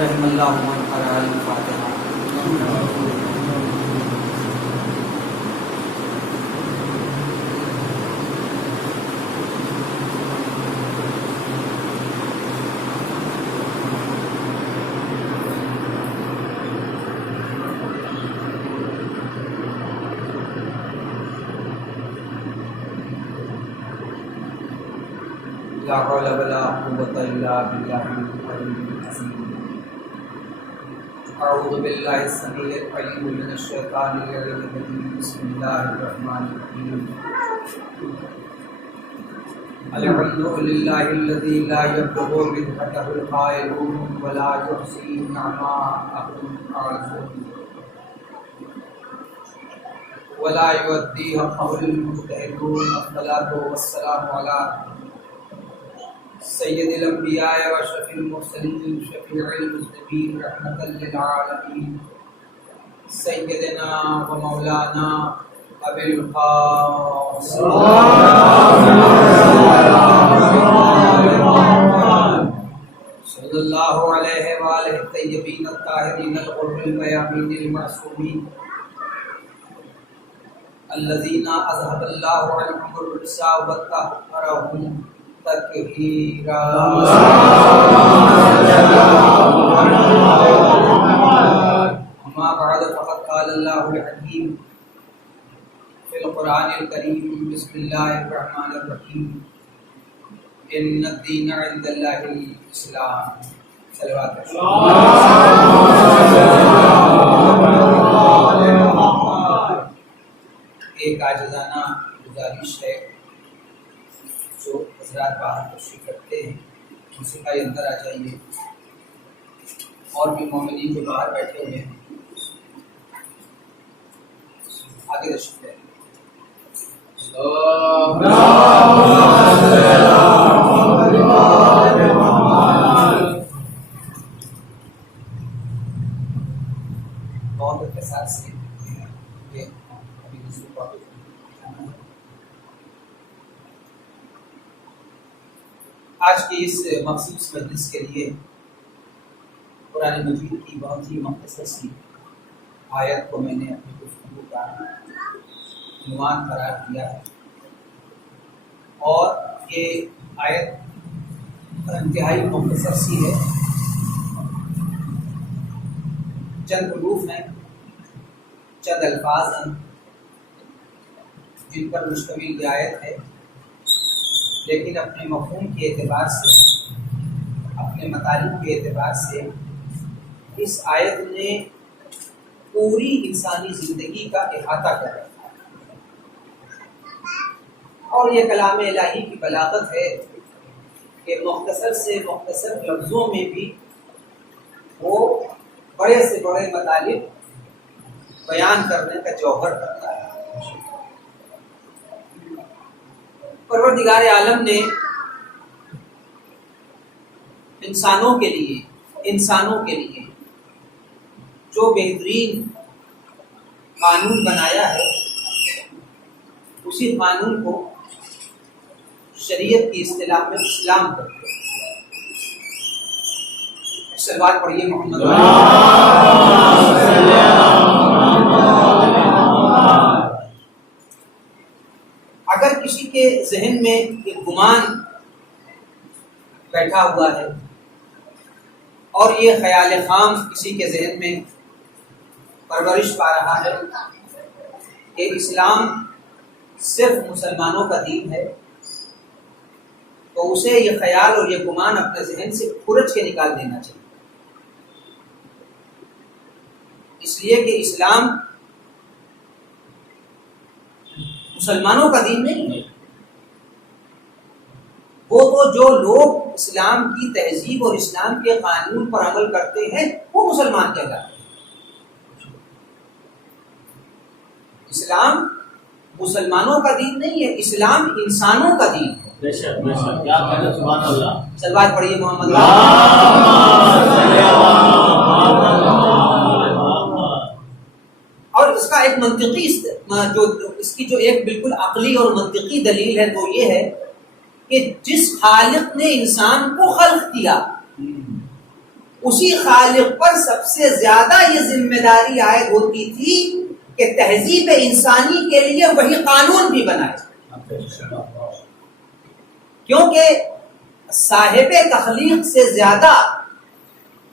رحم اللہ من قرأ الفاتحہ. لا حول ولا قوة إلا بالله العلي العظيم. أعوذ بالله السميع العليم من الشيطان الرجيم. بسم الله الرحمن الرحيم. الحمد لله الذي لا يبلغ مدحته القائلون ولا يحصي نعماءه العارفون ولا يؤدي حقه المجتهدون. الصلاة والسلام على سید الانبیاء و اشرف المرسلین شفیع المذنبین رحمۃ للعالمین سیدنا و مولانا ابی القاسم صلی اللہ علیہ وآلہ الطیبین الطاہرین الغر المیامین المعصومین الذین اذهب اللہ عنہم الرجس وطہرہم تطہیرا. اما بعد فقد قال اللہ الحکیم فی القرآن الکریم. بسم اللہ الرحمن الرحیم. ان الدین عند اللہ الاسلام. صلوات ایک عاجزانہ گزارش ہے جو حضرات باہر تشریف رکھتے ہیں ان سے بھائی اندر آ جائیے، اور بھی مومنین جو باہر بیٹھے ہوئے ہیں آگے تشریف لائیں. بہت اختصار سے یہ ابھی آج کی اس مخصوص مجلس کے لیے قرآن مجید کی بہت ہی مختصر سی آیت کو میں نے اپنی گفتگو کا عنوان قرار دیا ہے، اور یہ آیت انتہائی مختصر سی ہے. چند حروف ہیں، چند الفاظ ہیں جن پر مشتمل یہ آیت ہے، لیکن اپنے مفہوم کے اعتبار سے، اپنے مطالب کے اعتبار سے اس آیت نے پوری انسانی زندگی کا احاطہ کر رکھا ہے. اور یہ کلام الہی کی بلاغت ہے کہ مختصر سے مختصر لفظوں میں بھی وہ بڑے سے بڑے مطالب بیان کرنے کا جوہر کرتا ہے. پروردگار عالم نے انسانوں کے لیے جو بہترین قانون بنایا ہے، اسی قانون کو شریعت کی اصطلاح میں اسلام کرتے ہیں. صلوات پڑھیے محمد. اگر کسی کے ذہن میں یہ گمان بیٹھا ہوا ہے اور یہ خیال خام کسی کے ذہن میں پرورش پا رہا ہے کہ اسلام صرف مسلمانوں کا دین ہے، تو اسے یہ خیال اور یہ گمان اپنے ذہن سے کھرچ کے نکال دینا چاہیے. اس لیے کہ اسلام مسلمانوں کا دین نہیں ہے. وہ تو جو لوگ اسلام کی تہذیب اور اسلام کے قانون پر عمل کرتے ہیں وہ مسلمان کہلاتے ہیں. اسلام مسلمانوں کا دین نہیں ہے، اسلام انسانوں کا دین ہے. صلوات پڑھیے محمد. اور اس کا ایک منطقی اس کی جو ایک بالکل عقلی اور منطقی دلیل ہے وہ یہ ہے کہ جس خالق نے انسان کو خلق کیا اسی خالق پر سب سے زیادہ یہ ذمہ داری عائد ہوتی تھی کہ تہذیب انسانی کے لیے وہی قانون بھی بنائے، کیونکہ صاحب تخلیق سے زیادہ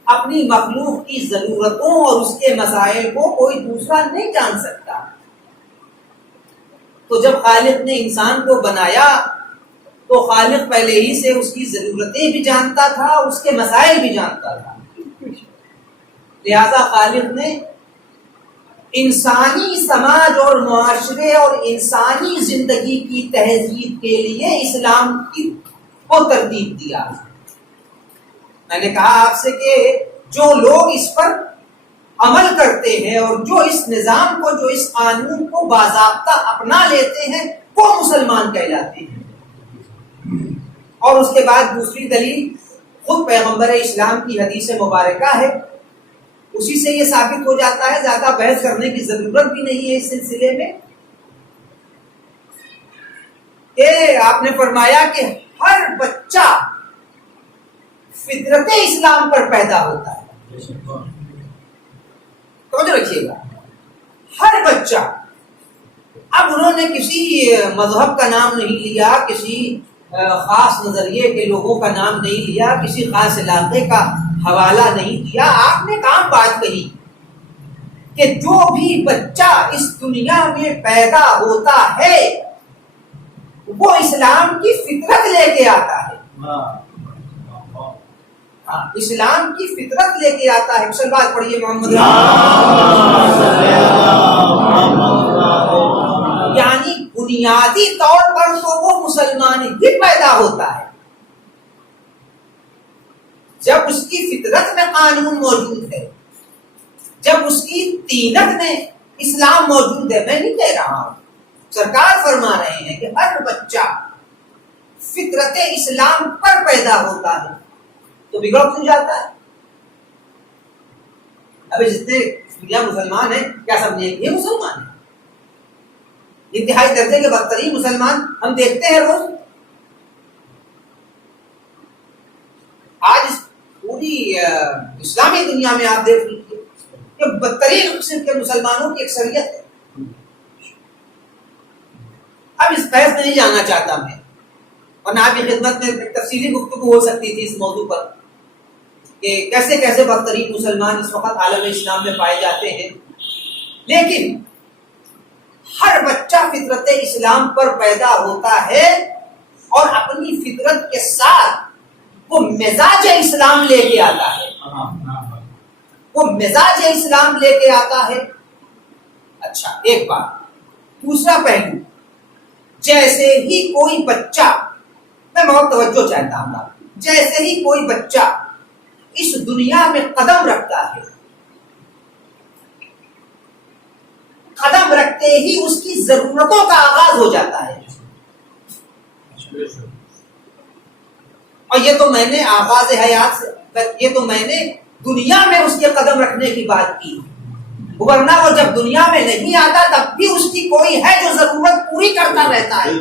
اپنی مخلوق کی ضرورتوں اور اس کے مسائل کو کوئی دوسرا نہیں جان سکتا۔ تو جب خالق نے انسان کو بنایا تو خالق پہلے ہی سے اس کی ضرورتیں بھی جانتا تھا، اس کے مسائل بھی جانتا تھا، لہذا خالق نے انسانی سماج اور معاشرے اور انسانی زندگی کی تہذیب کے لیے اسلام کو ترتیب دیا۔ میں نے کہا آپ سے کہ جو لوگ اس پر عمل کرتے ہیں اور جو اس نظام کو، جو اس قانون کو باضابطہ اپنا لیتے ہیں، وہ مسلمان کہلاتے ہیں۔ اور اس کے بعد دوسری دلیل خود پیغمبر اسلام کی حدیث مبارکہ ہے، اسی سے یہ ثابت ہو جاتا ہے، زیادہ بحث کرنے کی ضرورت بھی نہیں ہے اس سلسلے میں، کہ آپ نے فرمایا کہ ہر بچہ فطرت اسلام پر پیدا ہوتا ہے۔ توجہ رکھیے گا، ہر بچہ۔ اب انہوں نے کسی مذہب کا نام نہیں لیا، کسی خاص نظریے کے لوگوں کا نام نہیں لیا، کسی خاص علاقے کا حوالہ نہیں دیا، آپ نے ایک عام بات کہی کہ جو بھی بچہ اس دنیا میں پیدا ہوتا ہے وہ اسلام کی فطرت لے کے آتا ہے، اسلام کی فطرت لے کے آتا ہے۔ مسلمان پڑھیے محمد، یعنی بنیادی طور پر تو وہ مسلمان ہی پیدا ہوتا ہے جب اس کی فطرت میں قانون موجود ہے، جب اس کی طینت میں اسلام موجود ہے۔ میں نہیں کہہ رہا ہوں، سرکار فرما رہے ہیں کہ ہر بچہ فطرت اسلام پر پیدا ہوتا ہے، تو بگڑ کیوں جاتا ہے؟ ابھی جتنے دنیا مسلمان ہیں کیا سب نیک یہ مسلمان ہیں؟ انتہائی درجے کے بدترین مسلمان ہم دیکھتے ہیں روز۔ آج پوری اسلامی دنیا میں آپ دیکھ لیجیے کہ بدترین قسم کے مسلمانوں کی اکثریت ہے۔ اب اس بحث میں نہیں جانا چاہتا میں، ورنہ آپ کی خدمت میں تفصیلی گفتگو ہو سکتی تھی اس موضوع پر کہ کیسے کیسے بدترین مسلمان اس وقت عالم اسلام میں پائے جاتے ہیں۔ لیکن ہر بچہ فطرت اسلام پر پیدا ہوتا ہے اور اپنی فطرت کے ساتھ وہ مزاج اسلام لے کے آتا ہے، وہ مزاج اسلام لے کے آتا ہے۔ اچھا ایک بات، دوسرا پہلو، جیسے ہی کوئی بچہ، میں بہت توجہ چاہتا ہوں، جیسے ہی کوئی بچہ اس دنیا میں قدم رکھتا ہے، قدم رکھتے ہی اس کی ضرورتوں کا آغاز ہو جاتا ہے۔ اور یہ تو میں نے آغاز حیات سے، یہ تو میں نے دنیا میں اس کے قدم رکھنے کی بات کی، ورنہ وہ جب دنیا میں نہیں آتا تب بھی اس کی کوئی ہے جو ضرورت پوری کرتا رہتا ہے،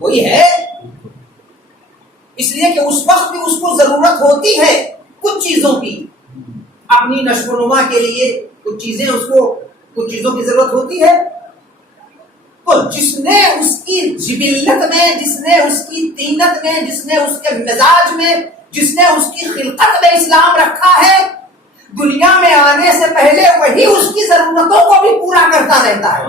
کوئی ہے، اس لیے کہ اس وقت بھی اس کو ضرورت ہوتی ہے کچھ چیزوں کی، اپنی نشو و نما کے لیے کچھ چیزیں، اس کو کچھ چیزوں کی ضرورت ہوتی ہے۔ تو جس نے اس کی جبلت میں، جس نے اس کی طینت میں، جس نے اس کے مزاج میں، جس نے اس کی خلقت میں اسلام رکھا ہے، دنیا میں آنے سے پہلے وہی اس کی ضرورتوں کو بھی پورا کرتا رہتا ہے،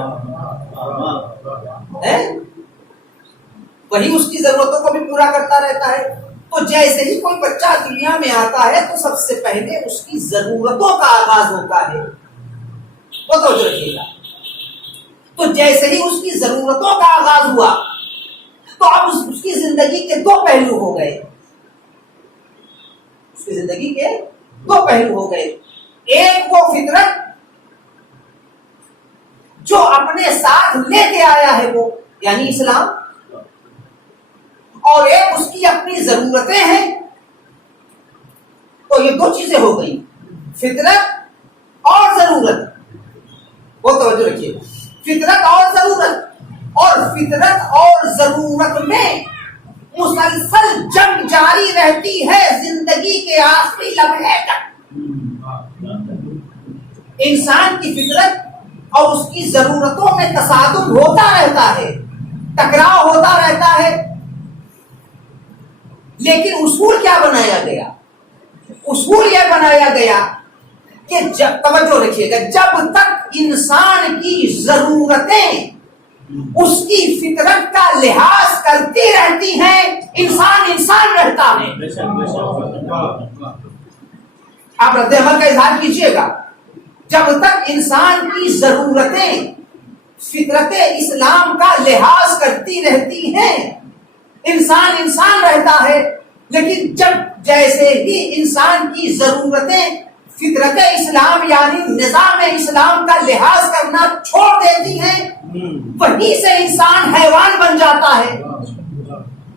وہی اس کی ضرورتوں کو بھی پورا کرتا رہتا ہے۔ تو جیسے ہی کوئی بچہ دنیا میں آتا ہے تو سب سے پہلے اس کی ضرورتوں کا آغاز ہوتا ہے، وہ توجہ رکھیے گا۔ تو جیسے ہی اس کی ضرورتوں کا آغاز ہوا تو اب اس کی زندگی کے دو پہلو ہو گئے، اس کی زندگی کے دو پہلو ہو گئے، ایک وہ فطرت جو اپنے ساتھ لے کے آیا ہے وہ یعنی اسلام، اور ایک اس کی اپنی ضرورتیں ہیں۔ تو یہ دو چیزیں ہو گئی، فطرت اور ضرورت، وہ توجہ رکھیے گا، فطرت اور ضرورت، اور فطرت اور ضرورت میں مسلسل جنگ جاری رہتی ہے زندگی کے آخری لمحے تک. انسان کی فطرت اور اس کی ضرورتوں میں تصادم ہوتا رہتا ہے، ٹکراؤ ہوتا رہتا ہے، لیکن اصول کیا بنایا گیا؟ اصول یہ بنایا گیا کہ جب توجہ رکھیے گا، جب تک انسان کی ضرورتیں اس کی فطرت کا لحاظ کرتی رہتی ہیں انسان رہتا ہے. آپ رد عمل کا اظہار کیجیے گا. جب تک انسان کی ضرورتیں فطرت اسلام کا لحاظ کرتی رہتی ہیں انسان رہتا ہے، لیکن جب جیسے ہی انسان کی ضرورتیں فطرت اسلام یعنی نظام اسلام کا لحاظ کرنا چھوڑ دیتی ہیں، وہیں سے انسان حیوان بن جاتا ہے،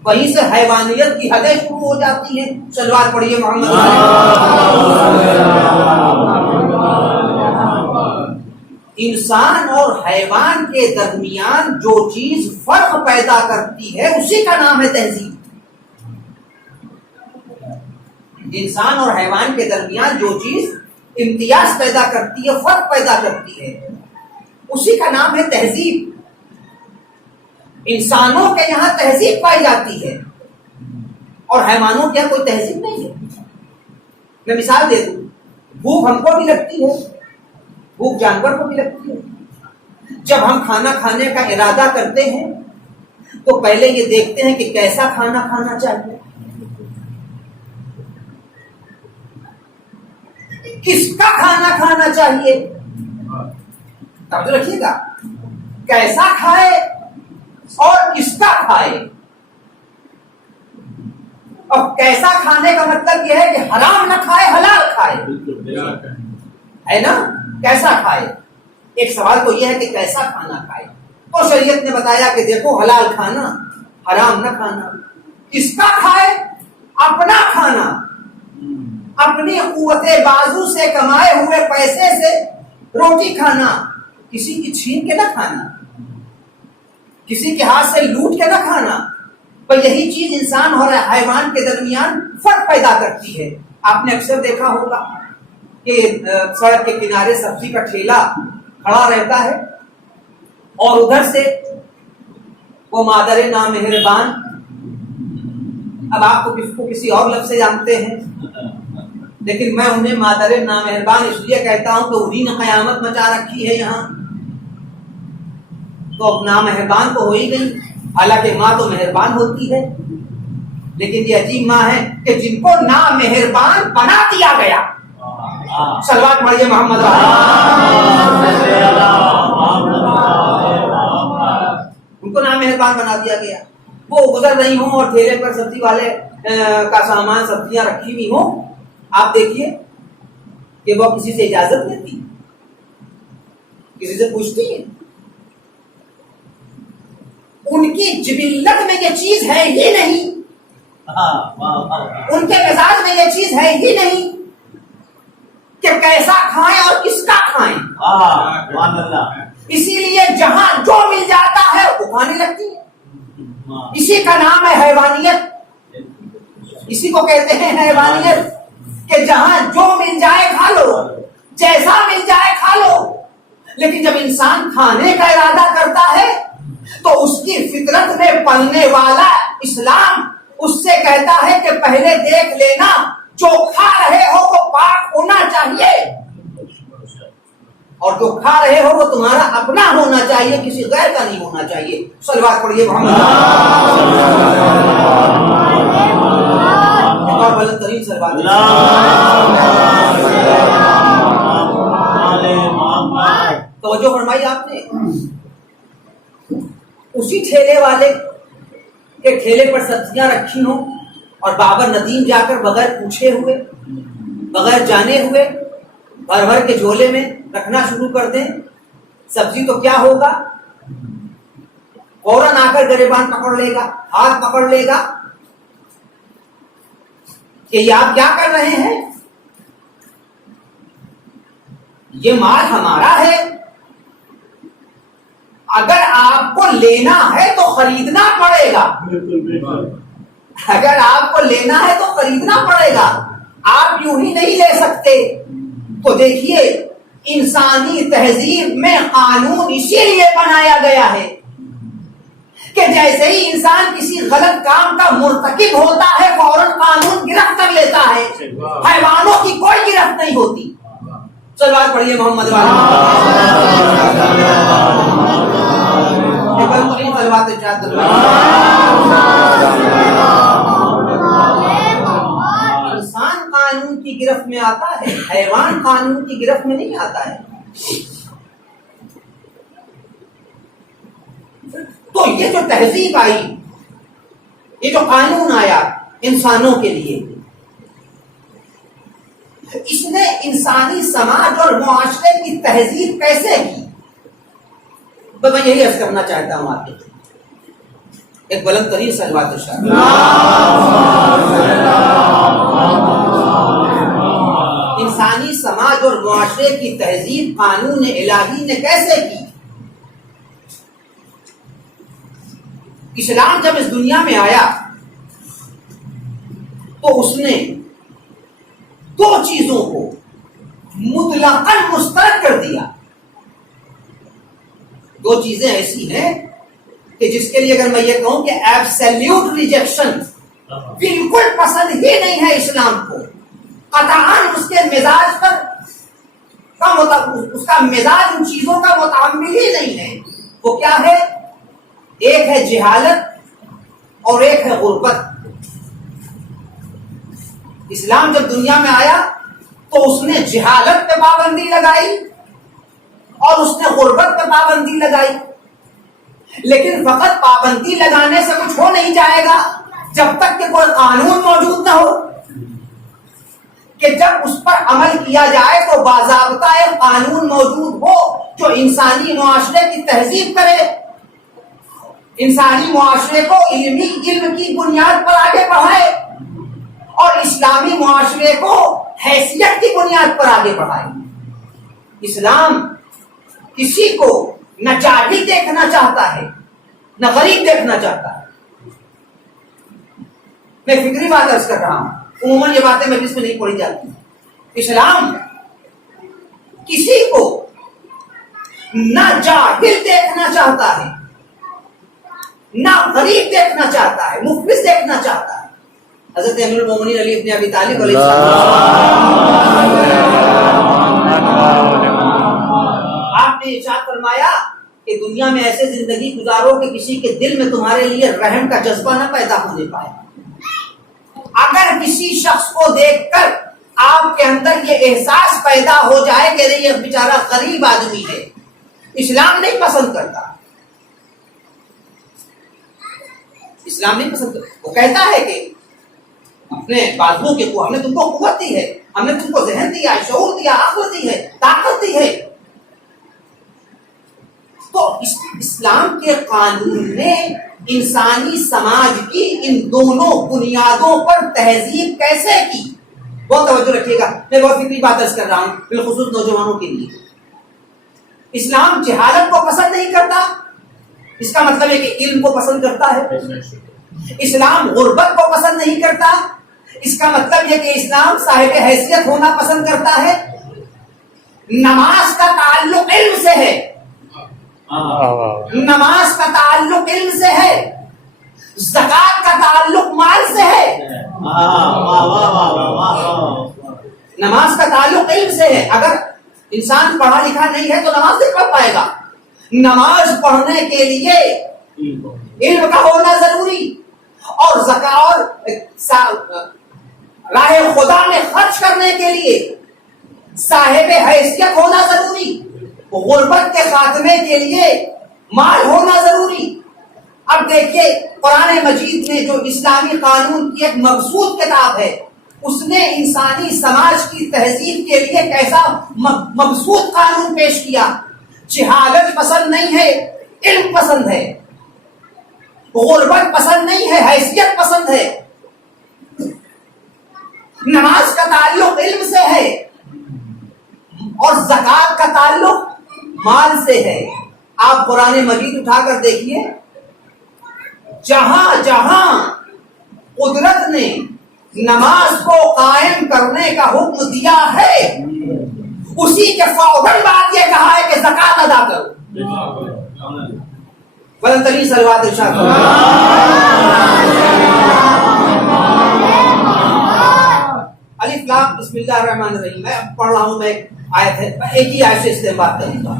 وہیں سے حیوانیت کی حدیں شروع ہو جاتی ہیں. صلوات پڑھیے محمد. انسان اور حیوان کے درمیان جو چیز فرق پیدا کرتی ہے اسی کا نام ہے تہذیب. انسان اور حیوان کے درمیان جو چیز امتیاز پیدا کرتی ہے، فرق پیدا کرتی ہے، اسی کا نام ہے تہذیب. انسانوں کے یہاں تہذیب پائی جاتی ہے اور حیوانوں کے یہاں کوئی تہذیب نہیں ہے. میں مثال دے دوں، بھوک ہم کو بھی لگتی ہے، بھوک جانور کو بھی لگتی ہے. جب ہم کھانا کھانے کا ارادہ کرتے ہیں تو پہلے یہ دیکھتے ہیں کہ کیسا کھانا کھانا چاہیے، کس کا کھانا کھانا چاہیے. توجہ رکھیے گا، کیسا کھائے اور کس کا کھائے. اور کیسا کھانے کا مطلب یہ ہے کہ حرام نہ کھائے، حلال کھائے، ہے نا. کیسا کھائے، ایک سوال تو یہ ہے کہ کیسا کھانا کھائے. اور شریعت نے بتایا کہ دیکھو حلال کھانا، حرام نہ کھانا. کس کا کھائے؟ اپنا کھانا، اپنی قوت بازو سے کمائے ہوئے پیسے سے روٹی کھانا، کسی کی چھین کے نہ کھانا، کسی کے ہاتھ سے لوٹ کے نہ کھانا. پر یہی چیز انسان اور حیوان کے درمیان فرق پیدا کرتی ہے. آپ نے اکثر دیکھا ہوگا کہ سڑک کے کنارے سبزی کا ٹھیلا کھڑا رہتا ہے اور ادھر سے وہ مادر نامہربان، اب آپ کو کسی اور لفظ سے جانتے ہیں لیکن میں انہیں مادر نامہربان اس لیے کہتا ہوں کہ انہی نے قیامت مچا رکھی ہے یہاں. تو اب نامہربان تو ہو ہی گئی، حالانکہ ماں تو مہربان ہوتی ہے، لیکن یہ عجیب ماں ہے کہ جن کو نامہربان بنا دیا گیا. صلوات پڑھیے محمد. ان کو نامہربان بنا دیا گیا. وہ گزر رہی ہوں اور ٹھیلے پر سبزی والے کا سامان سبزیاں رکھی ہوئی ہوں، آپ دیکھیے کہ وہ کسی سے اجازت لیتی، کسی سے پوچھتی ہے. ان کی جبلت میں یہ چیز ہے ہی نہیں، ان کے مزاج میں یہ چیز ہے ہی نہیں کہ کیسا کھائیں اور کس کا کھائیں. اسی لیے جہاں جو مل جاتا ہے وہ کھانے لگتی ہے. اسی کا نام ہے حیوانیت. اسی کو کہتے ہیں حیوانیت کہ جہاں جو مل جائے کھا لو، جیسا مل جائے کھا لو. لیکن جب انسان کھانے کا ارادہ کرتا ہے تو اس کی فطرت میں پلنے والا اسلام اس سے کہتا ہے کہ پہلے دیکھ لینا جو کھا رہے ہو وہ پاک ہونا چاہیے، اور جو کھا رہے ہو وہ تمہارا اپنا ہونا چاہیے، کسی غیر کا نہیں ہونا چاہیے. صلوات پڑھیے محمد. اور بلند ترین صلوات. توجہ فرمائی آپ نے. اسی ٹھیلے والے کے ٹھیلے پر سبزیاں رکھی ہوں اور بابر ندیم جا کر بغیر پوچھے ہوئے، بغیر جانے ہوئے بھر بھر کے جھولے میں رکھنا شروع کر دیں، سبزی تو کیا ہوگا، فوراً آ کر گریبان پکڑ لے گا، ہاتھ پکڑ لے گا کہ یہ آپ کیا کر رہے ہیں، یہ مال ہمارا ہے، اگر آپ کو لینا ہے تو خریدنا پڑے گا. اگر آپ کو لینا ہے تو خریدنا پڑے گا، آپ یوں ہی نہیں لے سکتے۔ تو دیکھیے انسانی تہذیب میں قانون اسی لیے بنایا گیا ہے کہ جیسے ہی انسان کسی غلط کام کا مرتکب ہوتا ہے فوراً قانون گرفت کر لیتا ہے، حیوانوں کی کوئی گرفت نہیں ہوتی۔ صلوات پڑھیے محمد انسان قانون کی گرفت میں آتا ہے، حیوان قانون کی گرفت میں نہیں آتا ہے۔ تو یہ جو تہذیب آئی، یہ جو قانون آیا انسانوں کے لیے، اس نے انسانی سماج اور معاشرے کی تہذیب کیسے کی؟ تو میں یہی عرض کرنا چاہتا ہوں آپ کے ایک بلند ترین صلوات ارشاد۔ انسانی سماج اور معاشرے کی تہذیب قانون الہی نے کیسے کی؟ اسلام جب اس دنیا میں آیا تو اس نے دو چیزوں کو مطلقاً مسترد کر دیا۔ دو چیزیں ایسی ہیں کہ جس کے لیے اگر میں یہ کہوں کہ ایبسلیوٹ ریجیکشن، بالکل پسند ہی نہیں ہے اسلام کو، قطعاً اس کے مزاج پر اس کا مزاج ان چیزوں کا متعمل ہی نہیں ہے، وہ کیا ہے؟ ایک ہے جہالت اور ایک ہے غربت۔ اسلام جب دنیا میں آیا تو اس نے جہالت پہ پابندی لگائی اور اس نے غربت پہ پابندی لگائی، لیکن فقط پابندی لگانے سے کچھ ہو نہیں جائے گا جب تک کہ کوئی قانون موجود نہ ہو، کہ جب اس پر عمل کیا جائے تو باضابطہ ایک قانون موجود ہو جو انسانی معاشرے کی تہذیب کرے، انسانی معاشرے کو علم کی بنیاد پر آگے بڑھائے اور اسلامی معاشرے کو حیثیت کی بنیاد پر آگے بڑھائے۔ اسلام کسی کو نہ جاہل دیکھنا چاہتا ہے نہ غریب دیکھنا چاہتا ہے۔ میں فکری بات عرض کر رہا ہوں، عموماً یہ باتیں مجلس میں نہیں پڑھی جاتی۔ اسلام کسی کو نہ جاہل دیکھنا چاہتا ہے نہ غریب دیکھنا چاہتا ہے، مفلس دیکھنا چاہتا ہے۔ حضرت امیر المومنین علی ابن ابی طالب علیہ السلام آپ نے ارشاد فرمایا کہ دنیا میں ایسے زندگی گزارو کہ کسی کے دل میں تمہارے لیے رحم کا جذبہ نہ پیدا ہونے پائے۔ اگر کسی شخص کو دیکھ کر آپ کے اندر یہ احساس پیدا ہو جائے کہ نہیں یہ بیچارہ غریب آدمی ہے، اسلام نہیں پسند کرتا، اسلام نہیں پسند کرتا۔ وہ کہتا ہے کہ اپنے بازو کے ہم نے تم کو قوت دی ہے، ہم نے تم کو ذہن دیا ہے، شعور دیا، عقل دی ہے، طاقت دی ہے۔ تو اسلام کے قانون نے انسانی سماج کی ان دونوں بنیادوں پر تہذیب کیسے کی؟ بہت توجہ رکھیے گا، میں بہت فکری بات عرض کر رہا ہوں بالخصوص نوجوانوں کے لیے۔ اسلام جہالت کو پسند نہیں کرتا، اس کا مطلب ہے کہ علم کو پسند کرتا ہے۔ اسلام غربت کو پسند نہیں کرتا، اس کا مطلب یہ کہ اسلام صاحب حیثیت ہونا پسند کرتا ہے۔ نماز کا تعلق علم سے ہے، نماز کا تعلق علم سے ہے، زکات کا تعلق مال سے ہے۔ نماز کا تعلق علم سے ہے۔ اگر انسان پڑھا لکھا نہیں ہے تو نماز نہیں پڑھ پائے گا۔ نماز پڑھنے کے لیے علم کا ہونا ضروری، اور زکات راہ خدا میں خرچ کرنے کے لیے صاحب حیثیت ہونا ضروری، غربت کے خاتمے کے لیے مال ہونا ضروری۔ اب دیکھیے قرآن مجید میں جو اسلامی قانون کی ایک مبسوط کتاب ہے، اس نے انسانی سماج کی تہذیب کے لیے کیسا مبسوط قانون پیش کیا۔ جہالت پسند نہیں ہے، علم پسند ہے، غربت پسند نہیں ہے، حیثیت پسند ہے۔ نماز کا تعلق علم سے ہے اور زکات کا تعلق مال سے ہے۔ آپ قرآن مجید اٹھا کر دیکھیے، جہاں جہاں قدرت نے نماز کو قائم کرنے کا حکم دیا ہے، اسی کے فوراً بعد یہ کہا ہے کہ زکات ادا کرو۔ بلندی صلوات ارشاد کرو۔ الف لام بسم اللہ الرحمن الرحیم۔ میں پڑھ رہا ہوں، میں آیت ہے، ایک ہی آیت سے استعمال کروں گا،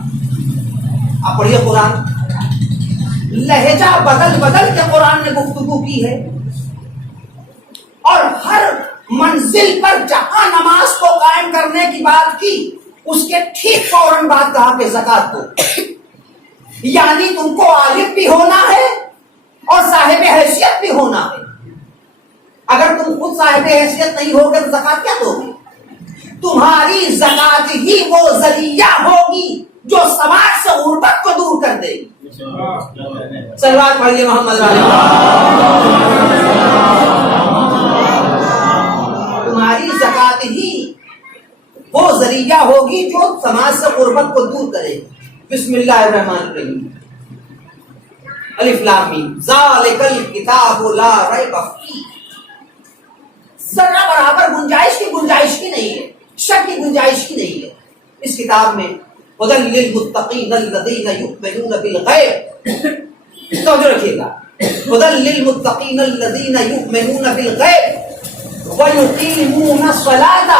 آپ پڑھیے قرآن۔ لہجہ بدل بدل کے قرآن نے گفتگو کی ہے، اور ہر منزل پر جہاں نماز کو قائم کرنے کی بات کی، اس کے ٹھیک فوراً بعد کہا کہ زکات دو۔ یعنی تم کو عالم بھی ہونا ہے اور صاحب حیثیت بھی ہونا ہے۔ اگر تم خود صاحب حیثیت نہیں ہوگے تو زکات کیا دو گے؟ تمہاری زکات ہی وہ ذریعہ ہوگی جو سماج سے غربت کو دور کر دے گی۔ صلوات پڑھیے محمد علیہ۔ تمہاری زکات ہی وہ ذریعہ ہوگی جو سماج سے غربت کو دور کرے گی۔ بسم اللہ الرحمن الرحیم۔ الف لام میم ذالک الکتاب لا ریب فیہ۔ ذرا برابر گنجائش کی نہیں ہے، شک کی گنجائش کی نہیں ہے اس کتاب میں۔ ھدی للمتقین الذین یؤمنون بالغیب، توجہ رکھیے گا، ھدی للمتقین الذین یؤمنون بالغیب ویقیمون الصلاۃ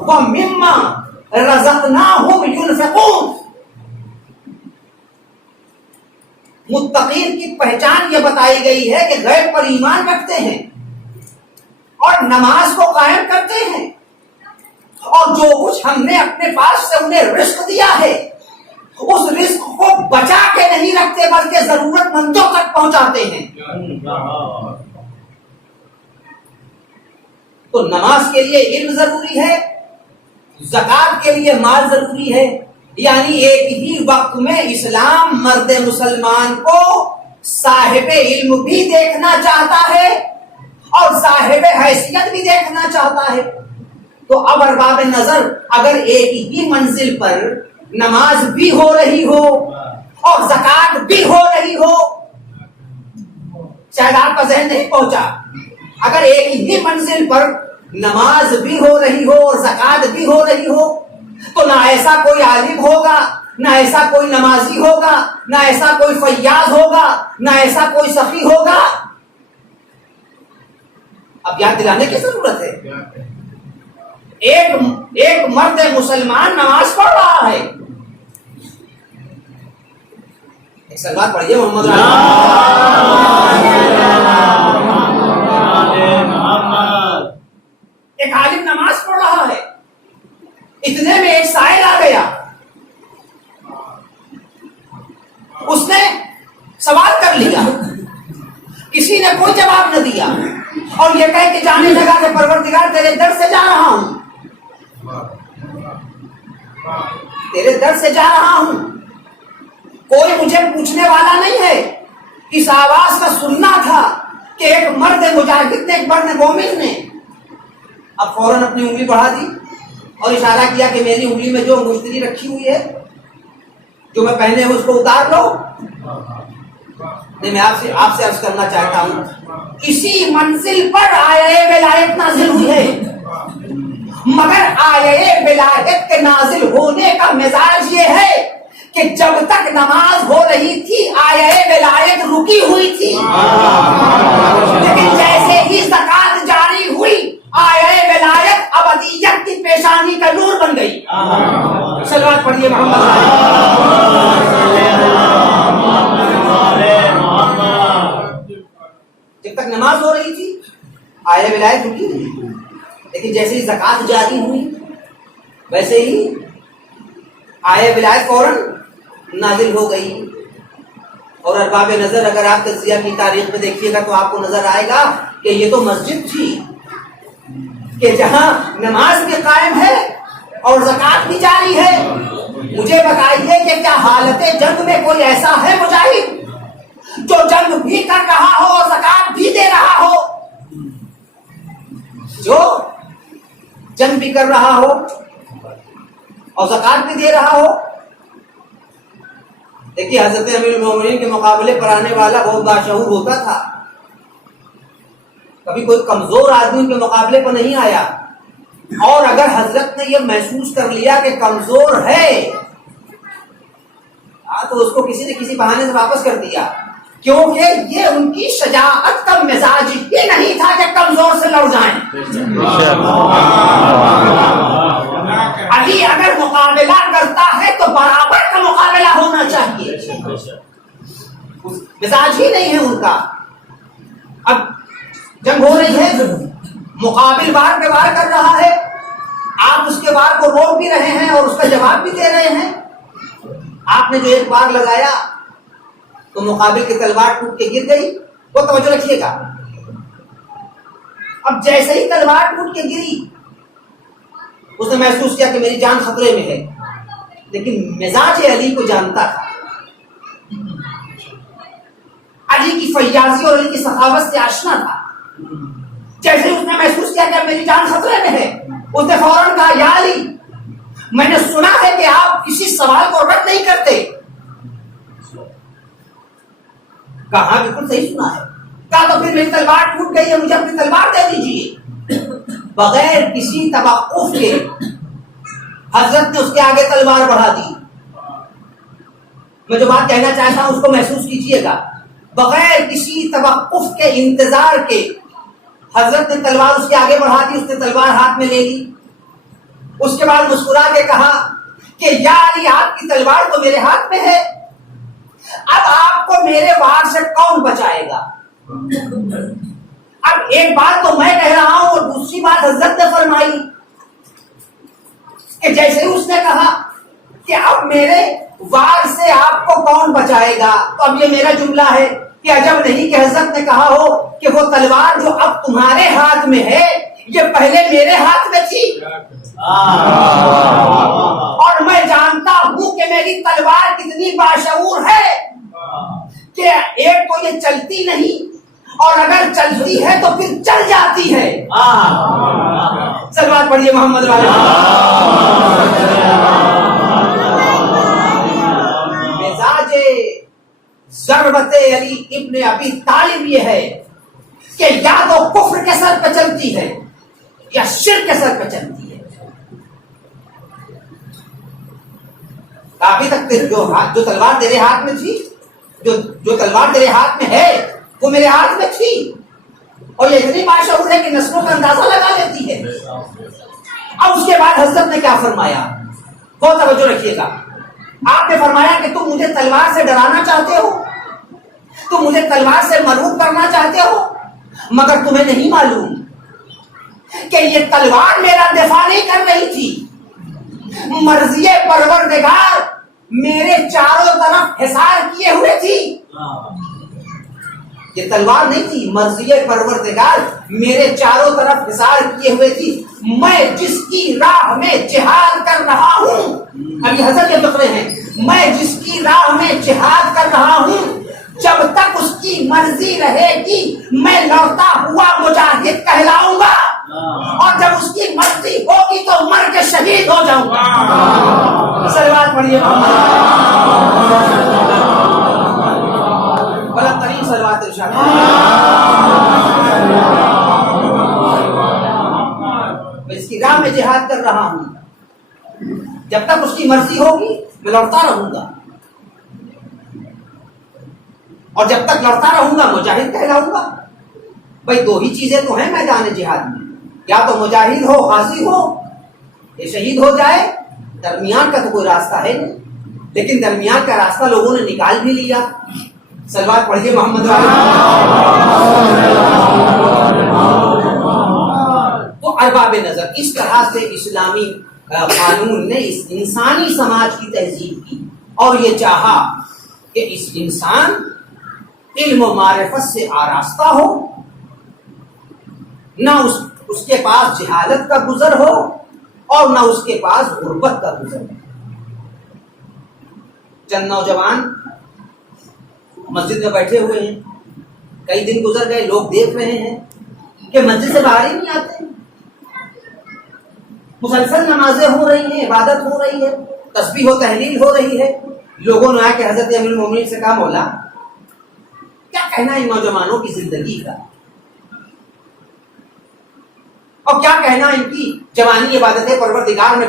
ومما رزقناہم ینفقون۔ متقین کی پہچان یہ بتائی گئی ہے کہ غیب پر ایمان رکھتے ہیں اور نماز کو قائم کرتے ہیں، اور جو کچھ ہم نے اپنے پاس سے انہیں رزق دیا ہے اس رزق کو بچا کے نہیں رکھتے بلکہ ضرورت مندوں تک پہنچاتے ہیں۔ تو نماز کے لیے علم ضروری ہے، زکات کے لیے مال ضروری ہے، یعنی ایک ہی وقت میں اسلام مرد مسلمان کو صاحب علم بھی دیکھنا چاہتا ہے اور صاحب حیثیت بھی دیکھنا چاہتا ہے۔ تو اب ارباب نظر اگر ایک ہی منزل پر نماز بھی ہو رہی ہو اور زکات بھی ہو رہی ہو، شاید آپ کا ذہن نہیں پہنچا، اگر ایک ہی منزل پر نماز بھی ہو رہی ہو اور زکات بھی ہو رہی ہو تو نہ ایسا کوئی عالم ہوگا، نہ ایسا کوئی نمازی ہوگا، نہ ایسا کوئی فیاض ہوگا، نہ ایسا کوئی سخی ہوگا۔ اب یاد دلانے کی ضرورت ہے، ایک مرد مسلمان نماز پڑھ رہا ہے۔ ایک سلوات پڑھیے محمد ایک عالم نماز پڑھ رہا ہے، اتنے میں ایک سائل آ گیا، اس نے سوال کر لیا، کسی نے کوئی جواب نہ دیا، اور یہ کہہ کے جانے لگا کہ پروردگار تیرے در سے جا رہا ہوں، تیرے در سے جا رہا ہوں، کوئی مجھے پوچھنے والا نہیں ہے۔ اس آواز کا سننا تھا کہ ایک مرد مجاہد نے، ایک مرد مومن نے اب فوراً اپنی انگلی بڑھا دی اور اشارہ کیا کہ میری انگلی میں جو مشتری رکھی ہوئی ہے، جو میں پہنے ہوں، اس کو اتار لو۔ نہیں، میں آپ سے عرض کرنا چاہتا ہوں، اسی منزل پر آیہ ولایت نازل ہوئی ہے، مگر آیہ ولایت کے نازل ہونے کا مزاج یہ ہے کہ جب تک نماز ہو رہی تھی آیہ ولایت رکی ہوئی تھی، لیکن جیسے ہی زکات جاری ہوئی آیہ ولایت ابدیت کی پیشانی کا نور بن گئی۔ صلوات پڑھیے محمد۔ جب تک نماز ہو رہی تھی آیہ ولایت رکی نہیں، لیکن جیسے ہی زکات جاری ہوئی ویسے ہی آیہ ولایت فوراً نازل ہو گئی۔ اور ارباب نظر اگر آپ تجزیہ کی تاریخ میں دیکھیے گا تو آپ کو نظر آئے گا کہ یہ تو مسجد تھی کہ جہاں نماز بھی قائم ہے اور زکات بھی جاری ہے۔ مجھے بتائیے کہ کیا حالت جنگ میں کوئی ایسا ہے مجاہد جو جنگ بھی کر رہا ہو اور زکات بھی دے رہا ہو؟ جو جنگ بھی کر رہا ہو اور زکات بھی دے رہا ہو؟ دیکھیے حضرت امیر المومنین کے مقابلے پر آنے والا بہت باشعور ہوتا تھا، کبھی کوئی کمزور آدمی کے مقابلے پر نہیں آیا. اور اگر حضرت نے یہ محسوس کر لیا کہ کمزور ہے تو اس کو کسی نے کسی بہانے سے واپس کر دیا، کیونکہ یہ ان کی شجاعت کا مزاج ہی نہیں تھا کہ کمزور سے لڑ جائیں. علی اگر مقابلہ کرتا ہے تو برابر کا مقابلہ ہونا چاہیے، مزاج ہی نہیں ہے ان کا. اب جنگ ہو رہی ہے، مقابل وار پہ وار کر رہا ہے، آپ اس کے وار کو روک بھی رہے ہیں اور اس کا جواب بھی دے رہے ہیں. آپ نے جو ایک وار لگایا تو مقابل کی تلوار ٹوٹ کے گر گئی، وہ توجہ رکھیے گا. اب جیسے ہی تلوار ٹوٹ کے گری اس نے محسوس کیا کہ میری جان خطرے میں ہے، لیکن مزاج علی کو جانتا تھا، علی کی فیاضی اور علی کی سخاوت سے آشنا تھا. جیسے اس نے محسوس کیا کہ میری جان خطرے میں ہے، اس نے فوراً کہا یا علی میں نے سنا ہے کہ آپ کسی سوال کو رد نہیں کرتے. کہا بالکل صحیح سنا ہے. کہا تو پھر میری تلوار ٹوٹ گئی ہے، مجھے اپنی تلوار دے دیجیے. بغیر کسی توقف کے حضرت نے اس کے آگے تلوار بڑھا دی. میں جو بات کہنا چاہتا ہوں اس کو محسوس کیجیے گا. بغیر کسی توقف کے، انتظار کے، حضرت نے تلوار اس کے آگے بڑھا دی. اس نے تلوار ہاتھ میں لے لی. اس کے بعد مسکرا کے کہا کہ یا علی آپ کی تلوار تو میرے ہاتھ میں ہے، اب آپ کو میرے وار سے کون بچائے گا؟ اب ایک بات تو میں کہہ رہا ہوں اور دوسری بات حضرت نے فرمائی کہ جیسے ہی اس نے کہا کہ اب میرے وار سے آپ کو کون بچائے گا، تو اب یہ میرا جملہ ہے کہ عجب نہیں کہ حضرت نے کہا ہو کہ وہ تلوار جو اب تمہارے ہاتھ میں ہے یہ پہلے میرے ہاتھ میں تھی، اور میں جانتا ہوں کہ میری تلوار کتنی باشعور ہے کہ ایک تو یہ چلتی نہیں اور اگر چلتی ہے تو پھر چل جاتی ہے. صلوات پڑھیے محمد والے. مزاج ضربت علی ابن ابی طالب یہ ہے کہ یا تو کفر کے سر پہ چلتی ہے یا شرک کے سر پہ چلتی ہے. ابھی تک جو تلوار تیرے ہاتھ میں تھی، جو تلوار تیرے ہاتھ میں ہے وہ میرے ہاتھ میں تھی، اور یہ اتنی باشعور ہے کہ نسلوں کا اندازہ لگا لیتی ہے. اب اس کے بعد حضرت نے کیا فرمایا، بہت توجہ رکھیے گا. آپ نے فرمایا کہ تم مجھے تلوار سے ڈرانا چاہتے ہو، تم مجھے تلوار سے مرعوب کرنا چاہتے ہو، مگر تمہیں نہیں معلوم کہ یہ تلوار میرا دفاع نہیں کر رہی تھی. مرضی پروردگار میرے چاروں طرف حصار کیے ہوئے تھی. یہ تلوار نہیں تھی، مرضی پروردگار میرے چاروں طرف حصار کیے ہوئے تھی. میں جس کی راہ میں جہاد کر رہا ہوں، ابھی حضرت کے فقرے ہیں، میں جس کی راہ میں جہاد کر رہا ہوں جب تک اس کی مرضی رہے گی میں لڑتا ہوا مجاہد کہلاؤں گا، اور جب اس کی مرضی ہوگی تو مر کے شہید ہو جاؤں گا. صلوات پڑھیے بلند ترین صلوات ارشاد. میں اس کی راہ میں جہاد کر رہا ہوں، جب تک اس کی مرضی ہوگی میں لڑتا رہوں گا، اور جب تک لڑتا رہوں گا مجاہد کہلاؤں گا. بھائی دو ہی چیزیں تو ہیں میدان جہاد میں، یا تو مجاہد ہو، غازی ہو، یہ شہید ہو جائے، درمیان کا تو کوئی راستہ ہے نہیں. لیکن درمیان کا راستہ لوگوں نے نکال بھی لیا. صلوات پڑھیے محمد والے. تو ارباب نظر اس طرح سے اسلامی قانون نے اس انسانی سماج کی تہذیب کی، اور یہ چاہا کہ اس انسان علم و معرفت سے آراستہ ہو، نہ اس کے پاس جہالت کا گزر ہو اور نہ اس کے پاس غربت کا گزر ہو. چند نوجوان مسجد میں بیٹھے ہوئے ہیں، کئی دن گزر گئے، لوگ دیکھ رہے ہیں کہ مسجد سے باہر ہی نہیں آتے. مسلسل نمازیں ہو رہی ہیں، عبادت ہو رہی ہے، تسبیح و تحلیل ہو رہی ہے. لوگوں نے آ کے حضرت امیر المومنین سے کہا مولا کیا کہنا ہے ان نوجوانوں کی زندگی کا، اور کیا کہنا ان کی جوانی عبادت پروردگار میں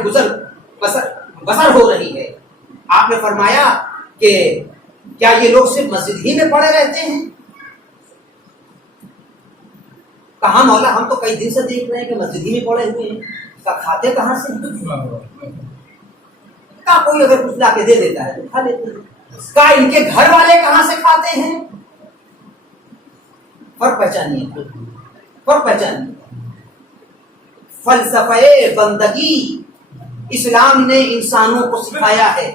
بسر ہو رہی ہے. آپ نے فرمایا کہ کیا یہ لوگ صرف مسجد ہی میں پڑے رہتے ہیں؟ کہاں مولا ہم تو کئی دن سے دیکھ رہے ہیں کہ مسجد ہی میں پڑے ہوئے ہیں. کھاتے کہاں سے؟ کہا کوئی اگر کچھ لا کے دے دیتا ہے تو کھا لیتے ہیں. کہا ان کے گھر والے کہاں سے کھاتے ہیں؟ فرق پہچانیے، فرق پہچانیے. فلسفہ بندگی اسلام نے انسانوں کو سکھایا ہے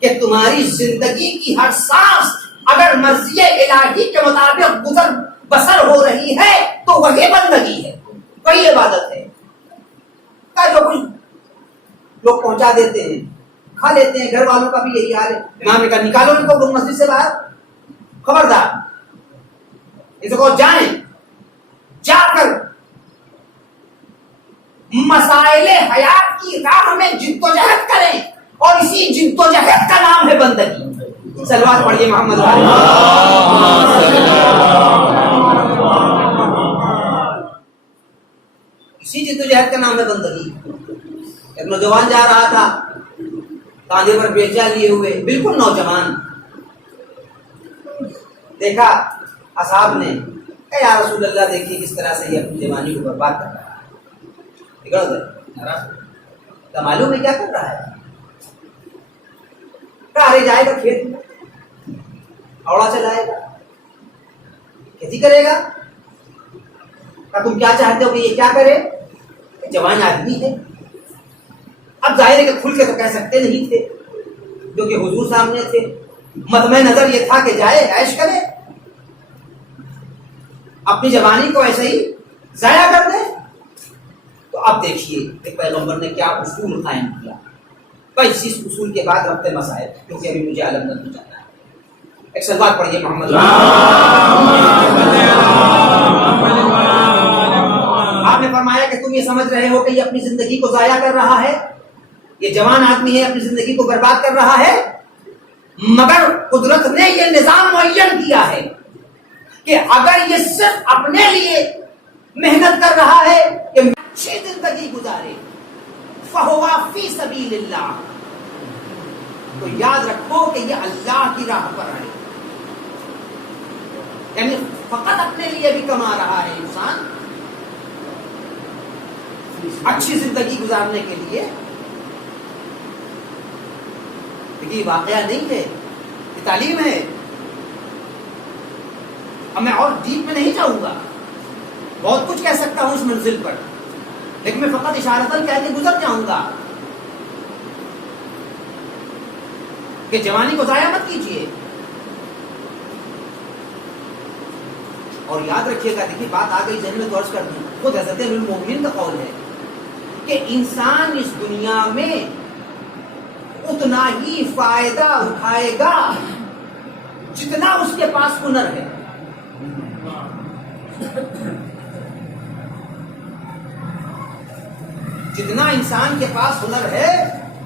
کہ تمہاری زندگی کی ہر سانس اگر مرضی الہی کے مطابق گزر بسر ہو رہی ہے تو وہی بندگی ہے، وہی عبادت ہے. جو کچھ لوگ پہنچا دیتے ہیں کھا لیتے ہیں، گھر والوں کا بھی یہی حال ہے. امام نے کہا نکالو ان کو مسجد سے باہر، خبردار ان کو جائیں، جا کر مسائل حیات کی راہ میں جدوجہد کریں، اور اسی جدوجہد کا نام ہے بندگی. صلوات پڑھیے محمد اسی جدوجہد کا نام ہے بندگی. ایک نوجوان جا رہا تھا کاندھے پر بیلچہ لیے ہوئے، بالکل نوجوان. دیکھا اصحاب نے کہ یا رسول اللہ دیکھیے کس طرح سے یہ اپنی جوانی کو برباد کر رہا ہے. بگڑ گئے، معلوم ہے کیا کر رہا ہے؟ ارے جائے گا کھیت میں، اوڑا چلائے گا، کھیتی کرے گا. تم کیا چاہتے ہو کہ یہ کیا کرے؟ جوان آدمی ہے. اب ظاہر ہے کہ کھل کے تو کہہ سکتے نہیں تھے، جو کہ حضور سامنے تھے. مطمع نظر یہ تھا کہ جائے عیش کرے، اپنی جوانی کو ایسے ہی ضائع کر دے. تو اب دیکھیے کہ پیغمبر نے کیا اصول قائم کیا. بس اس اصول کے بعد ربط مسائل، کیونکہ ابھی مجھے عالم گنج جانا ہے. ایک سلوات پڑھیے محمد. آپ نے فرمایا کہ تم یہ سمجھ رہے ہو کہ یہ اپنی زندگی کو ضائع کر رہا ہے، یہ جوان آدمی ہے اپنی زندگی کو برباد کر رہا ہے، مگر قدرت نے یہ نظام معین کیا ہے کہ اگر یہ صرف اپنے لیے محنت کر رہا ہے کہ اچھی زندگی گزارے، فہو فی سبیل اللہ، تو یاد رکھو کہ یہ اللہ کی راہ پر ہے. یعنی فقط اپنے لیے بھی کما رہا ہے انسان اچھی زندگی گزارنے کے لیے. یہ واقعہ نہیں ہے، یہ تعلیم ہے. اب میں اور ڈیپ میں نہیں جاؤں گا، بہت کچھ کہہ سکتا ہوں اس منزل پر، لیکن میں فقط اشارتاً کہہ کے گزر جاؤں گا کہ جوانی کو ضائع مت کیجیے. اور یاد رکھیے گا، دیکھیے بات آ گئی ذہن میں، غور کر دوں. خود حضرت المومن کا قول ہے کہ انسان اس دنیا میں اتنا ہی فائدہ اٹھائے گا جتنا اس کے پاس ہنر ہے. جتنا انسان کے پاس ہنر ہے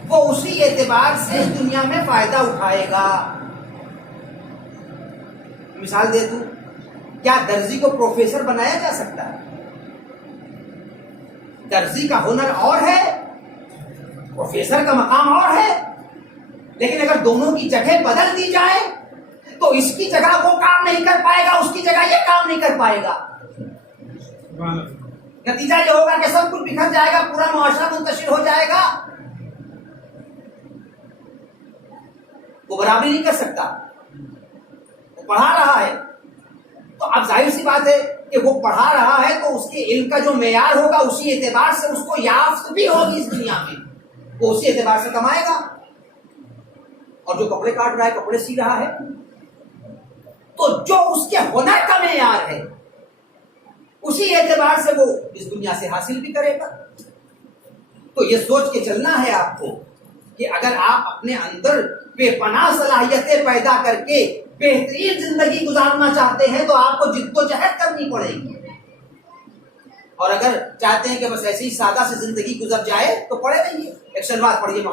وہ اسی اعتبار سے اس دنیا میں فائدہ اٹھائے گا. مثال دے دوں، کیا درزی کو پروفیسر بنایا جا سکتا ہے؟ درزی کا ہنر اور ہے، پروفیسر کا مقام اور ہے. لیکن اگر دونوں کی جگہ بدل دی جائے تو اس کی جگہ وہ کام نہیں کر پائے گا، اس کی جگہ یہ کام نہیں کر پائے گا. نتیجہ یہ ہوگا کہ سب کچھ بکھر جائے گا، پورا معاشرہ منتشر ہو جائے گا. وہ برابری نہیں کر سکتا، وہ پڑھا رہا ہے. تو اب ظاہر سی بات ہے کہ وہ پڑھا رہا ہے تو اس کے علم کا جو معیار ہوگا اسی اعتبار سے اس کو یافت بھی ہوگی اس دنیا میں، وہ اسی اعتبار سے کمائے گا. اور جو کپڑے کاٹ رہا ہے، کپڑے سی رہا ہے، تو جو اس کے ہنر کا معیار ہے اسی اعتبار سے وہ اس دنیا سے حاصل بھی کرے گا. تو یہ سوچ کے چلنا ہے آپ کو کہ اگر آپ اپنے اندر بے پناہ صلاحیتیں پیدا کر کے بہترین زندگی گزارنا چاہتے ہیں تو آپ کو جدوجہد کرنی پڑے گی. اور اگر چاہتے ہیں کہ بس ایسی سادہ سے زندگی گزر جائے تو پڑھے رہیے. ایک سلوات پڑھیے تو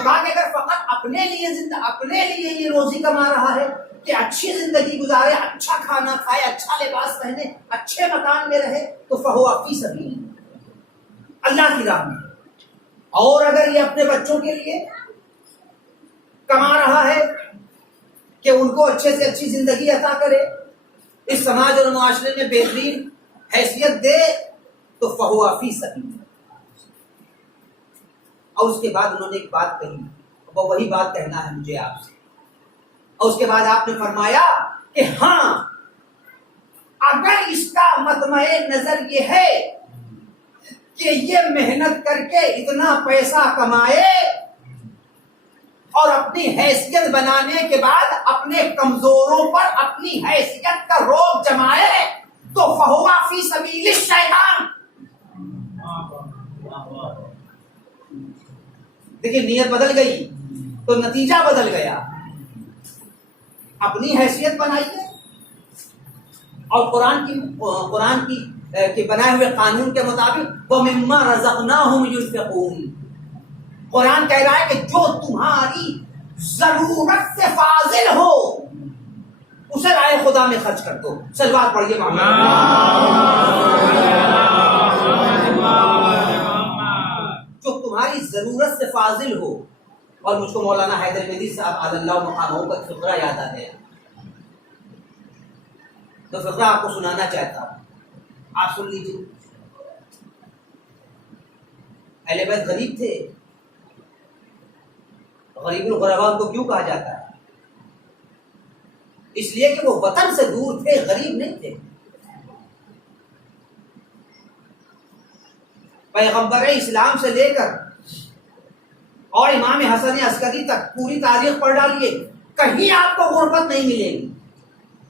کہا کہ اگر فقط اپنے اپنے لیے یہ روزی کما رہا ہے کہ اچھی زندگی گزارے، اچھا کھانا کھائے، اچھا لباس پہنے، اچھے مکان میں رہے، تو فہو فی سبیل اللہ کی راہ میں. اور اگر یہ اپنے بچوں کے لیے کما رہا ہے کہ ان کو اچھے سے اچھی زندگی عطا کرے، اس سماج اور معاشرے میں بہترین حیثیت دے، تو فہو فی سبیل. اور اس کے بعد انہوں نے ایک بات کہی، وہ وہی بات کہنا ہے مجھے آپ سے. اور اس کے بعد آپ نے فرمایا کہ ہاں اگر اس کا مطمع نظر یہ ہے کہ یہ محنت کر کے اتنا پیسہ کمائے اور اپنی حیثیت بنانے کے بعد اپنے کمزوروں پر اپنی حیثیت کا روب جمائے، تو فہو فی سبیل الشیطان. دیکھیے نیت بدل گئی تو نتیجہ بدل گیا. اپنی حیثیت بنائیے اور قرآن کی بنائے ہوئے قانون کے مطابق وَمِمَّا رَزَقْنَاهُمْ يُنْفِقُونَ. قرآن کہہ رہا ہے کہ جو تمہاری ضرورت سے فاضل ہو اسے رائے خدا میں خرچ کر دو. صلوات پڑھیے جو تمہاری ضرورت سے فاضل ہو. اور مجھ کو مولانا حیدر مدی صاحب علی اللہ مقامہ کا فقرہ یاد آ گیا، تو فقرہ آپ کو سنانا چاہتا ہوں، آپ سن لیجیے. اہل بیت غریب تھے. غریب الغرباء کو کیوں کہا جاتا ہے؟ اس لیے کہ وہ وطن سے دور تھے، غریب نہیں تھے. پیغمبر اسلام سے لے کر اور امام حسن عسکری تک پوری تاریخ پڑھ ڈالیے، کہیں آپ کو غربت نہیں ملے گی.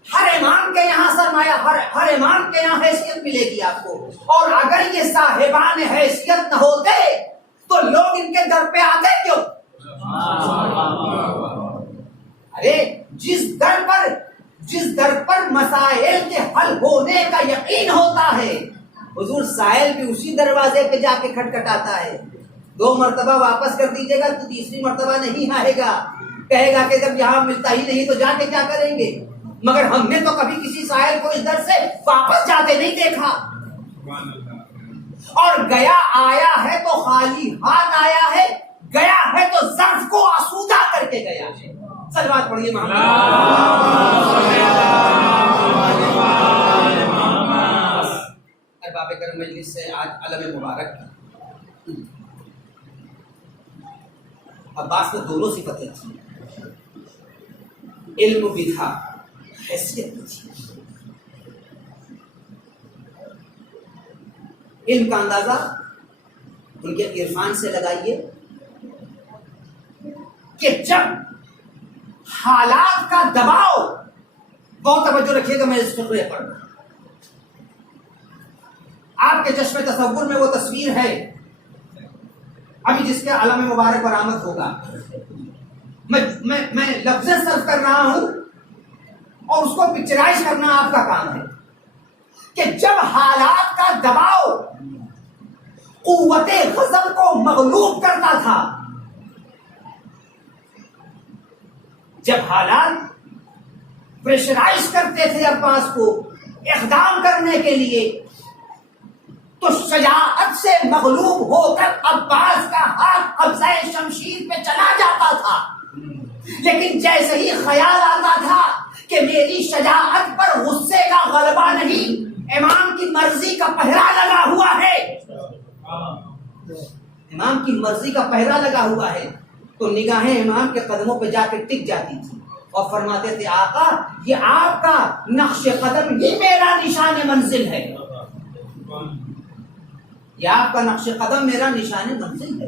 ہر امام کے یہاں سرمایہ، ہر امام کے یہاں حیثیت ملے گی آپ کو. اور اگر یہ صاحبان حیثیت نہ ہوتے تو لوگ ان کے در پہ آتے کیوں؟ ارے جس در پر مسائل کے حل ہونے کا یقین ہوتا ہے، حضور سائل بھی اسی دروازے پہ جا کے کھٹکھٹاتا ہے. 2 مرتبہ واپس کر دیجیے گا تو تیسری مرتبہ نہیں آئے گا، کہے گا کہ جب یہاں ملتا ہی نہیں تو جا کے کیا کریں گے. مگر ہم نے تو کبھی کسی سائل کو اس در سے واپس جاتے نہیں دیکھا. اور گیا آیا ہے تو خالی ہاتھ آیا ہے، گیا ہے تو ظرف کو آسودہ کر کے گیا ہے. صلوات پڑھیے ارباب کرم مجلس سے آج علم مبارک کی. عباس میں دونوں صفتیں تھیں، علم بھی تھا، حیثیت بھی تھی. علم کا اندازہ ان کے عرفان سے لگائیے کہ جب حالات کا دباؤ، بہت توجہ رکھیے گا میں اس فقرے پر، آپ کے چشم تصور میں وہ تصویر ہے ابھی جس کے علم مبارک برآمد ہوگا. میں لفظیں صرف کر رہا ہوں اور اس کو پکچرائز کرنا آپ کا کام ہے کہ جب حالات کا دباؤ قوت غضب کو مغلوب کرتا تھا، جب حالات پریشرائز کرتے تھے عباس کو اقدام کرنے کے لیے، تو شجاعت سے مغلوب ہو کر عباس کا ہاتھ قبضہ شمشیر پہ چلا جاتا تھا. لیکن جیسے ہی خیال آتا تھا کہ میری شجاعت پر غصے کا غلبہ نہیں، امام کی مرضی کا پہرا لگا ہوا ہے، امام کی مرضی کا پہرا لگا ہوا ہے، تو نگاہیں امام کے قدموں پہ جا کے ٹک جاتی تھی اور فرماتے تھے آقا یہ آپ کا نقش قدم ہی میرا نشان منزل ہے، یہ آپ کا نقش قدم میرا نشان منزل ہے.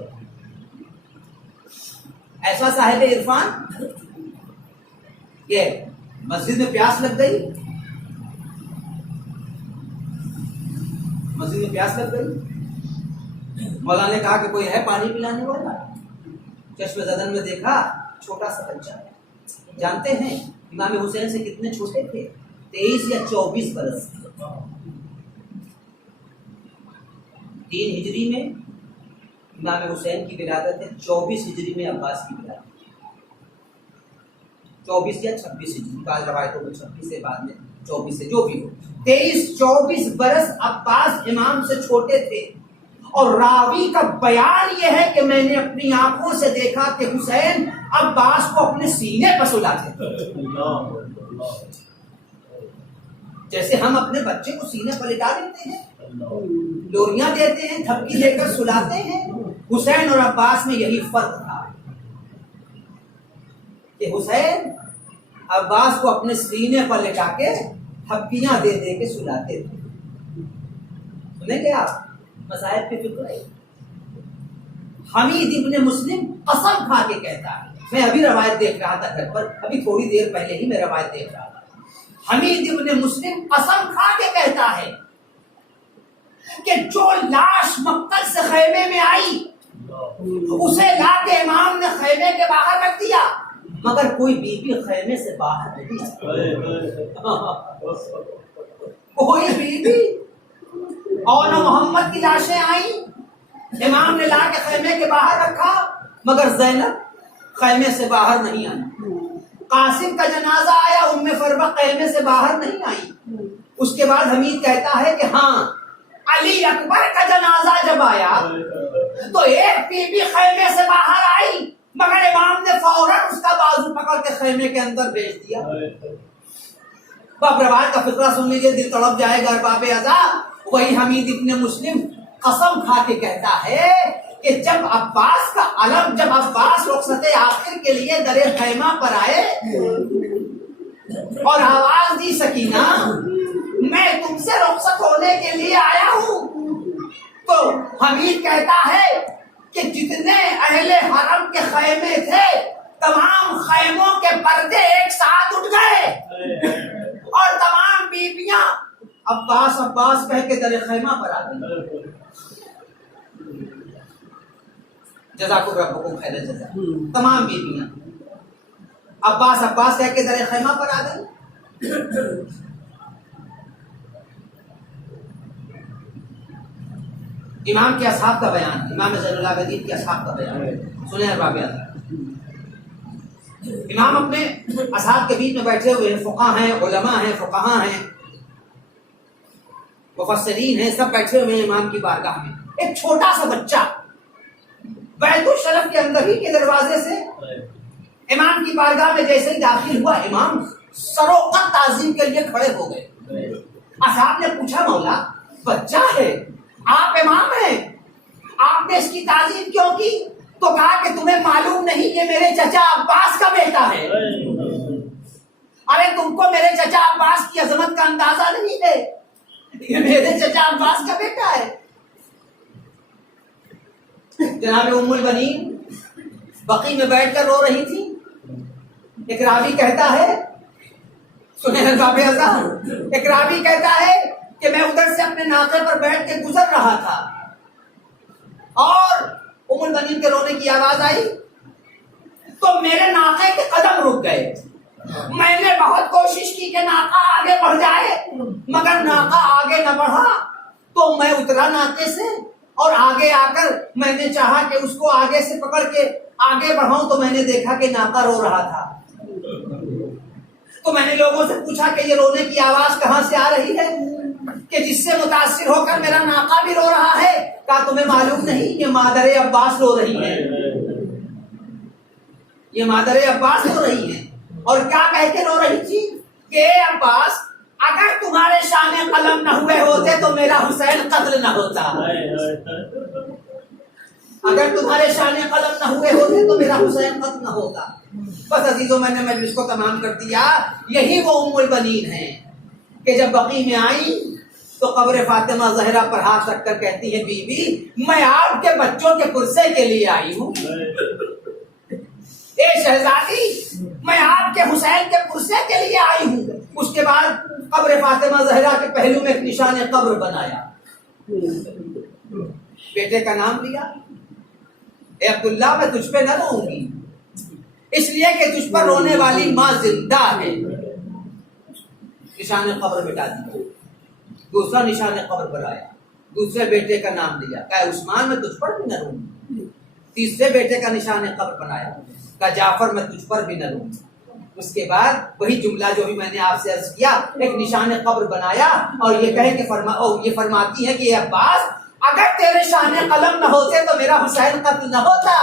ایسا صاحب عرفان کہ مسجد میں پیاس لگ گئی، مولانا نے کہا کہ کوئی ہے پانی پلانے والا. چشم زدن میں دیکھا چھوٹا سا بچہ. جانتے ہیں امام حسین سے کتنے چھوٹے تھے؟ 23 یا 24 برس. 3 ہجری میں امام حسین کی ولادت ہے، 24 ہجری میں عباس کی ولادت. 24 یا 26 ہجری، بعض روایتوں میں 26 سے بعد میں 24 سے، جو بھی ہو 23-24 برس عباس امام سے چھوٹے تھے، اور راوی کا بیان یہ ہے کہ میں نے اپنی آنکھوں سے دیکھا کہ حسین عباس کو اپنے سینے پر سلاتے تھے، جیسے ہم اپنے بچے کو سینے پر لٹا دیتے ہیں، لوریاں دیتے ہیں، تھپکی دے کر سلاتے ہیں۔ حسین اور عباس میں یہی فرق تھا کہ حسین عباس کو اپنے سینے پر لٹا کے تھپکیاں دے دے کے سلاتے تھے۔ سنیں گے آپ مذاہب کی فکر ہے۔ حمید ابن مسلم قسم کھا کے کہتا ہے، میں ابھی روایت دیکھ رہا تھا گھر پر، ابھی تھوڑی دیر پہلے ہی میں روایت دیکھ رہا تھا، حمید ابن مسلم قسم کھا کے کہتا ہے کہ جو لاش مقتل سے خیمے میں آئی اسے لا کے امام نے خیمے کے باہر رکھ دیا، مگر کوئی بی بی خیمے سے باہر نہیں آئی، کوئی بی بی، اور نہ محمد کی لاشیں آئیں، امام نے لا کے خیمے کے باہر رکھا مگر زینب خیمے سے باہر نہیں آئی، قاسم کا جنازہ آیا، ام فربہ خیمے سے باہر نہیں آئی۔ اس کے بعد حمید کہتا ہے کہ ہاں علی اکبر کا جنازہ جب آیا تو ایک بی بی خیمے سے باہر آئی، مگر امام نے فوراً اس کا بازو پکڑ کے خیمے کے اندر بھیج دیا۔ اب روایت کا فقرہ سن لیجیے، دل تڑپ جائے گا ارباب ازا۔ وہی حمید ابن مسلم قسم کھا کے کہتا ہے کہ جب عباس کا علم، جب عباس رخصت آخر کے لیے در خیمہ پر آئے اور آواز دی سکینہ میں تم سے رخصت ہونے کے لیے آیا ہوں، تو حمید کہتا ہے کہ جتنے اہل حرم کے خیمے تھے تمام خیموں کے پردے ایک ساتھ اٹھ گئے اور تمام بیویاں عباس عباس کہہ کے در خیمہ پر آ گئی۔ جزاکم ربکم خیر الجزا، تمام بیویاں عباس عباس کہہ کے در خیمہ پر آ گئی۔ امام کے اصحاب کا بیان، امام زین العابدین کے اصحاب کا بیان سنیں ارباب ازا۔ امام اپنے اصحاب کے بیچ میں بیٹھے ہوئے ہیں، فقہاء ہیں، علماء ہیں، فقہاء ہیں، مفسرین ہیں، سب بیٹھے ہوئے ہیں امام کی بارگاہ میں۔ ایک چھوٹا سا بچہ بیت الشرف کے اندر ہی کے دروازے سے امام کی بارگاہ میں جیسے ہی داخل ہوا، امام سروقت تعظیم کے لیے کھڑے ہو گئے۔ اصحاب نے پوچھا مولا بچہ ہے، آپ امام ہیں، آپ نے اس کی تعظیم کیوں کی؟ تو کہا کہ تمہیں معلوم نہیں یہ میرے چچا عباس کا بیٹا ہے۔ ارے تم کو میرے چچا عباس کی عظمت کا اندازہ نہیں ہے، یہ میرے چچا عباس کا بیٹا ہے۔ جناب ام البنین بقی میں بیٹھ کر رو رہی تھی۔ ایک راوی کہتا ہے، سنیں ارباب ازا، ایک راوی کہتا ہے کہ میں ادھر سے اپنے ناقے پر بیٹھ کے گزر رہا تھا اور ام البنین کے رونے کی آواز آئی تو میرے ناقے کے قدم رک گئے۔ میں نے بہت کوشش کی کہ ناقہ آگے بڑھ جائے مگر ناقہ آگے نہ بڑھا، تو میں اترا ناقے سے اور آگے آ کر میں نے چاہا کہ اس کو آگے سے پکڑ کے آگے بڑھاؤں، تو میں نے دیکھا کہ ناقہ رو رہا تھا۔ تو میں نے لوگوں سے پوچھا کہ یہ رونے کی آواز کہاں سے آ رہی ہے کہ جس سے متاثر ہو کر میرا ناقہ بھی رو رہا ہے؟ کہا تمہیں معلوم نہیں یہ مادر عباس رو رہی ہے، یہ مادر عباس رو رہی ہے۔ اور کیا کہہ کے رو رہی تھی کہ اے عباس اگر تمہارے شان قلم نہ ہوئے ہوتے تو میرا حسین قتل نہ ہوتا، اگر تمہارے شان قلم نہ ہوئے ہوتے تو میرا حسین قتل نہ ہوتا۔ بس عزیزوں میں نے مجلس کو تمام کر دیا۔ یہی وہ ام البنین ہیں کہ جب بقی میں آئی تو قبر فاطمہ زہرا پر ہاتھ رکھ کر کہتی ہے، بی بی میں آپ کے بچوں کے پرسے کے لیے آئی ہوں، اے شہزادی میں آپ کے حسین کے پرسے کے لیے آئی ہوں۔ اس کے بعد قبر فاطمہ زہرا کے پہلو میں ایک نشان قبر بنایا، بیٹے کا نام لیا، اے عبداللہ میں تجھ پہ نہ روں گی اس لیے کہ تجھ پر رونے والی ماں زندہ ہے، نشان قبر مٹا دیا۔ دوسرا نشان قبر بنایا، دوسرے بیٹے کا نام لیا، کہا عثمان میں تجھ پر بھی نہ روں گی۔ تیسرے بیٹے کا نشان قبر بنایا، کہا جعفر میں تجھ پر بھی نہ روں گی۔ اس کے بعد وہی جملہ جو بھی میں نے آپ سے عرض کیا، ایک نشان قبر بنایا اور یہ کہے کہ یہ فرماتی ہے کہ اے عباس اگر تیرے شان قلم نہ ہوتے تو میرا حسین قتل نہ ہوتا،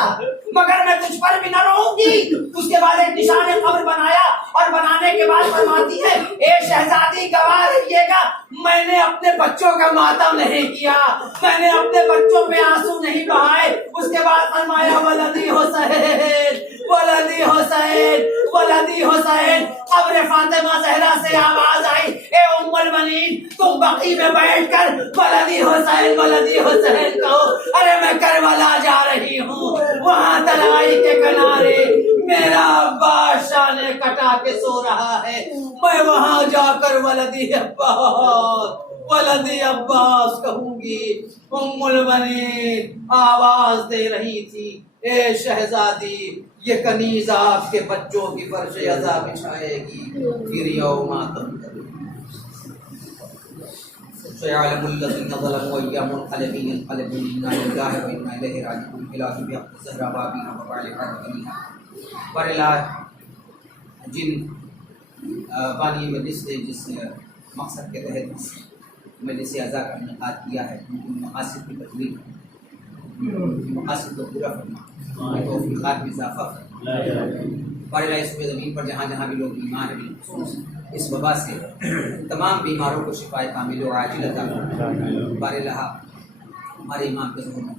مگر میں تجھ پر بھی نہ رہوں گی۔ اس کے بعد ایک نشان قبر بنایا اور بنانے کے بعد فرماتی ہے اے شہزادی گواہ رہیے گا میں نے اپنے بچوں کا ماتم نہیں کیا، میں نے اپنے بچوں پہ آنسو نہیں بہائے۔ اس کے بعد فرمایا ولدی حسین ولدی حسین ولدی حسین۔ قبر فاطمہ زہرا سے آواز آئی اے ام المنین تم بقی میں بیٹھ کر ولدی حسین ولدی حسین کہو۔ ارے میں کربلا جا رہی ہوں، وہاں تنہائی کے کنارے میرا عباس شان کٹا کے سو رہا ہے، میں وہاں جا کر ولدی عباس ولدی عباس کہوں گی۔ ام المنین آواز دے رہی تھی اے شہزادی یہ کنیز آپ کے بچوں کی فرش عزا بچھائے گی، پھر یوم تنقلب سيعلم الذين ظلموا أيّ منقلب ينقلبون إنا لله وإنا إليه راجعون الہی بحق الزہرا بابینا وبعلقات کنینا۔ براللہ جن بانی مجلس نے جس مقصد کے تحت مجلس اعزا کا انعقاد کیا ہے ان مقاصد کی تکمیل مقاصد کو پورا کرنا، توفیقات میں اضافہ کرنا۔ براللہ اس زمین پر جہاں جہاں بھی لوگ بیمار ہیں بالخصوص اس وبا سے تمام بیماروں کو شفا کامل و عاجل عطا فرما۔ براللہ ہمارے امام کے ظہور میں